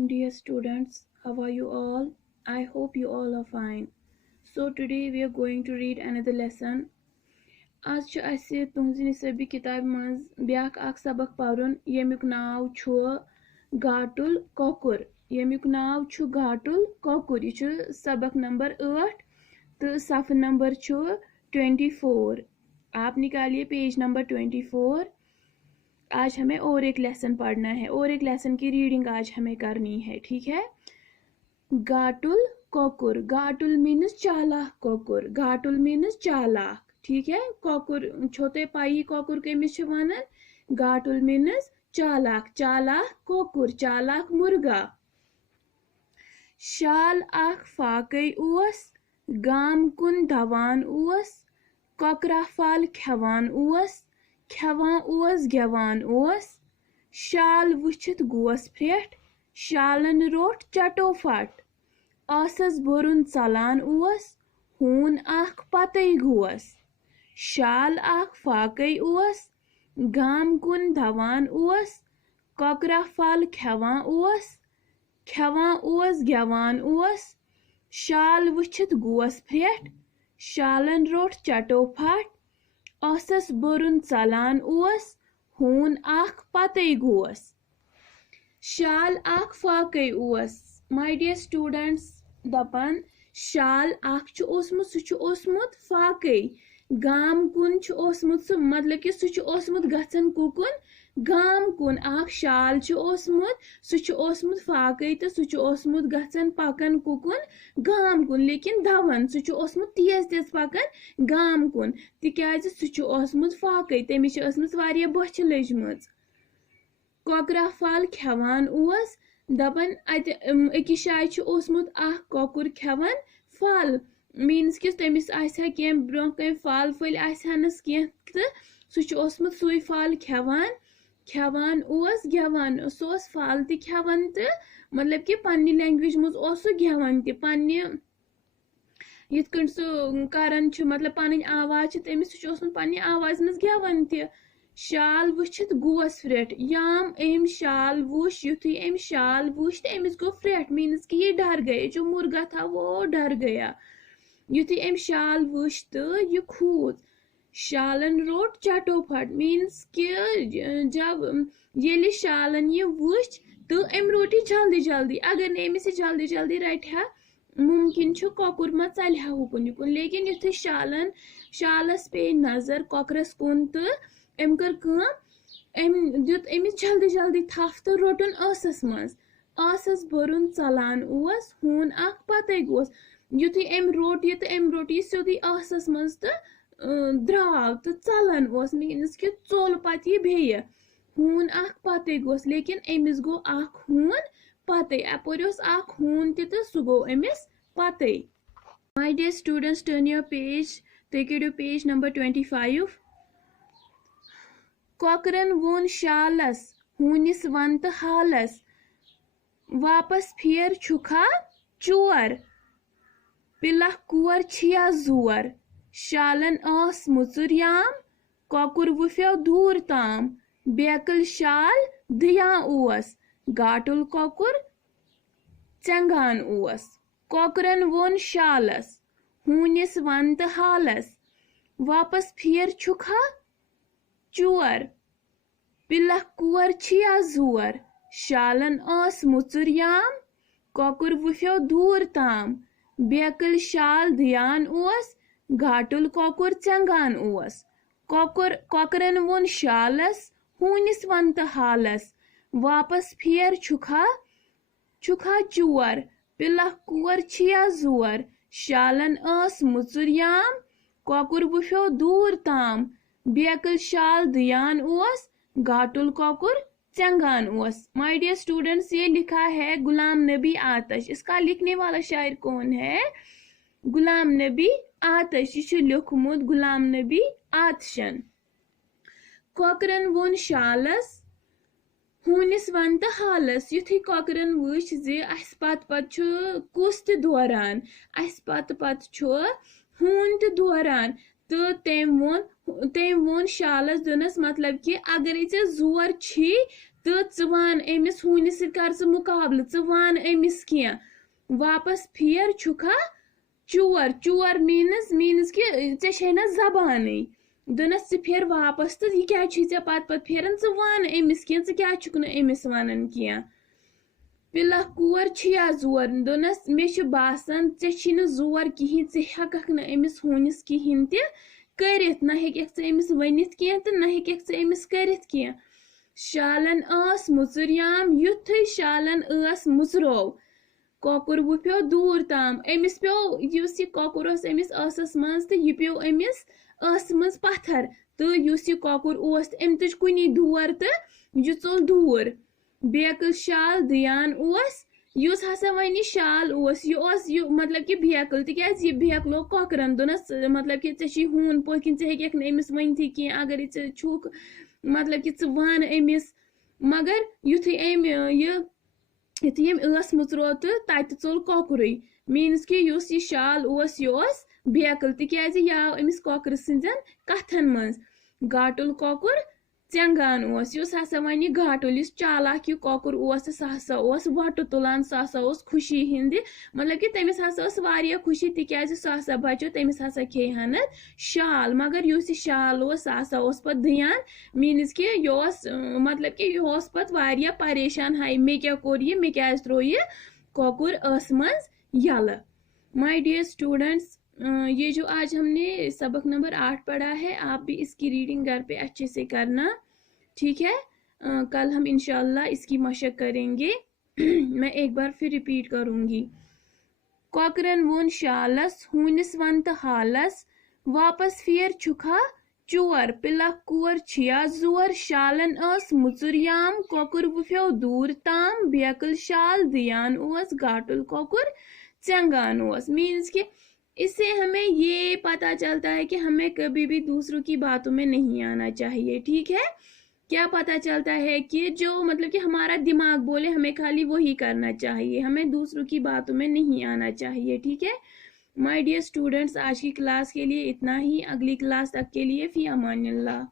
Dear students, how are you all? I hope you all are fine. So today we are going to read another lesson. आज छु असे तुहंज निसबी किताब मज back अख सबक परन यमुक नाव छु गाटुल कोकुर। यमुक नाव छु गाटुल कोकुर। यह छु सबक नंबर 8 तो सफ नंबर छु 24। आप निकालिए पेज नंबर 24। आज हमें और एक लेसन पढ़ना है और एक लेसन की रीडिंग आज हमें करनी है, ठीक है। गाटुल कोकुर। गाटुल मीन्स चालाक कोकुर। गाटुल मीन्स चालाक, ठीक है। कोकुर छोटे पाई कोकुर कमिस वन। गाटुल मीन्स चालाक। चालाक कोकुर, चालाक मुर्गा। शाल अख फाकै ओस गाम कुन दवान ओस कोकरा फल खेवान ओस खेवान ओस गेवान ओस। शाल वुचित गोस फ्रेट शालन रोट चटो फट। आसस बुरुन चलान ओस हून अख पतै गोस। शाल अख फाकै ओस गाम कुन दवान ओस कोकरा फल खेवान ओस खेवान ओस गेवान ओस। शाल वुचित गोस फ्रेट शालन रोट चटो फट। आसस बुरुन चलान ओस हून अख पतै गोस। शाल अख फाकै ओस। माय डियर स्टूडेंट्स, दपन शाल अख छु ओसमुत सु छु ओसमुत फाकै गाम कुन छु ओसमुत सु मतलब कि सु छु ओसमुत गछन कुकुन गाम कुन। अख शाल छु ओसमुत सु छु ओसमुत फाकै तो सु छु ओसमुत गछन पकन कुकुन गाम कुन, लेकिन दवन सु छु ओसमुत तेज तेज पकन गाम कुन तिकाज सु छु ओसमुत फाकै तमिस छु ओसमुत वारिया बछ लजमज। कोकरा फल खेवान ओस दपन अत अकिस शाय छु ओसमुत अख कोकुर खेवान फल मीन्स कि तमिस आसा के ब्रोह कम फल फल आसानस के तो सु छु ओसमुत सुई फल खेवान खेवान ओस गेवान। सो ओस फल ति खेवान तो मतलब कि पन्नी लैंग्वेज मज ओस सु गेवान ति पन्नी यिथ कन सु करन छु मतलब पन आवाज तमिस सु छु ओसमुत पन्नी आवाज मज गेवान ति। शाल वुचित गोस फ्रेट याम एम शाल वुश युथी एम शाल वुश तो एमिस गो फ्रेट मीन्स कि ये डर गए, जो मुर्गा था वो डर गया। युथी एम शाल वुश तो ये खूद। शालन रोट चटो फट मीन्स कि जब ये शालन ये वुच तो एम रोटी जल्दी जल्दी। अगर ने एमिस जल्दी जल्दी रट मुमकिन छु कोकुर मा चल हुकुन युकुन, लेकिन युथी शालन शालस पे नजर कोकरस कुन तो एम कर काम एम दुत एमिस जल्दी जल्दी थफ तो रोटन आसस मज। आसस बुरुन चलान ओस हून अख पतै गोस। युथी एम रोट ये तो एम रोट ये सोदी आसस मज तो द्राव तो चलन ओस मीन्स कि चोल पत ये बेय हून अख पतै गोस, लेकिन एमिस गो अख हून पतै अपर ओस अख हून ते तो सु गो एमिस पतै। My dear students, turn your page, take it to page number 25। कोकरन वोन शालस हूनिस वन तो हालस वापस फेर छुखा चोर। पिलह कुर छिया जोर शालन आस मुचुर याम कोकुर वुफ्यो दूर ताम। बेकल शाल दिया ओस गाटुल कोकुर चंगान ओस। कोकरन वोन शालस हूनिस वन तो हालस वापस फेर छुखा चोर। पिलह कुर छिया जोर शालन आस मुचुर याम कोकुर वुफ्यो दूर ताम। बेकल शाल दियान ओस घाटुल कोकुर चंगान ओस। कोकरन वोन शालस हूनिस वन तो हालस वापस फेर छुखा छुखा चोर। पिलह कुर छिया जोर शालन आस मुचुर याम कोकुर वुफ्यो दूर ताम। बेकल शाल दियान ओस घाटुल कोकुर चंगान ओस। माय डियर स्टूडेंट्स, ये लिखा है गुलाम नबी आतश। इसका लिखने वाला शायर कौन है? गुलाम नबी आतश। ये लिखमुत गुलाम नबी आतशन। कोकरन वोन शालस हूनिस वन तो हालस युथी कोकरन वुच जे अस पत कुस ते दौरान अस पत हून ते दौरान तो तम वोन शालस दोनस मतलब कि अगर ऐ जोर छी तो च वन अमिस हूनिस सत कर च मुकाबल च वन अमिस किया वापस फेर छुखा चोर चोर मीनस कि ऐ ना जबान दोनस च फेर वापस तो यह क्या पत फेरन च वन अमिस क्या च क्या छुक अमिस वनान किया पिला कोर छिया जोर दोनस मे बासान ऐ जोर कहीं हेकक न अमिस हूनिस कहीं त करित ना हेक अमिस वनित कह तो ना हेक अमिस करित कह शालन आस मुचुरियाम युथ शालन आस मुचरो कौकुर वुप्यो दूर ताम अमिस प्यो यह कौकुर अमिस आसस मज तो यह प्यो अमिस आस मज पत्थर तो यह कौकुर अम तुज कुनी दूर तो यह चोल दूर बेकल शाल दियान युस हसा वन शाल यह मतलब कि बेकल तिकाज यह बेकलो कौकरन दोनस मतलब कि ऐ हून पत किन हेक अमिस वनथी कह अगर छुक मतलब कि वन अमिस मगर युथी अम युथी अस मुचरो तो तत चोल कौकुर मीनस कि यह शाल यह बेकल तिकाज यह आव अमिस कौकर सिंजन कथन मज गाटुल कौकुर चंगान हसा वन गाटुल चालाक यह कौकुर सह हसा वट तुलान सह हसा खुशी हिंद मतलब कि तमिस हसा खुशी तिकाज सह हसा बचो तमिस हसा खेहन शाल मगर यह शाल सह हसा पत दियान मीनस कि यह मतलब कि यह पत परेशान हाय मे क्या कोर यह मे क्या त्रो यह कौकुर आस मज यल। माय डियर स्टूडेंट्स, ये जो आज हमने सबक नंबर 8 पढ़ा है आप भी इसकी रीडिंग घर पे अच्छे से करना, ठीक है। कल हम इंशाल्लाह इसकी मशक करेंगे। मैं एक बार फिर रिपीट करूंगी। कौकरन वोन शालस हूनिस वन तो हालस वापस फेर छुखा चोर पिलक कोर छिया जोर शालन आस मुचुरियाम कौकुर वुफ्यो दूर ताम बेकल शाल दियान गाटुल कौकुर चंगान मीन्स कि इससे हमें ये पता चलता है कि हमें कभी भी दूसरों की बातों में नहीं आना चाहिए, ठीक है। क्या पता चलता है कि जो मतलब कि हमारा दिमाग बोले हमें खाली वही करना चाहिए, हमें दूसरों की बातों में नहीं आना चाहिए, ठीक है। माय डियर स्टूडेंट्स, आज की क्लास के लिए इतना ही। अगली क्लास तक के लिए फी अमानिल्लाह।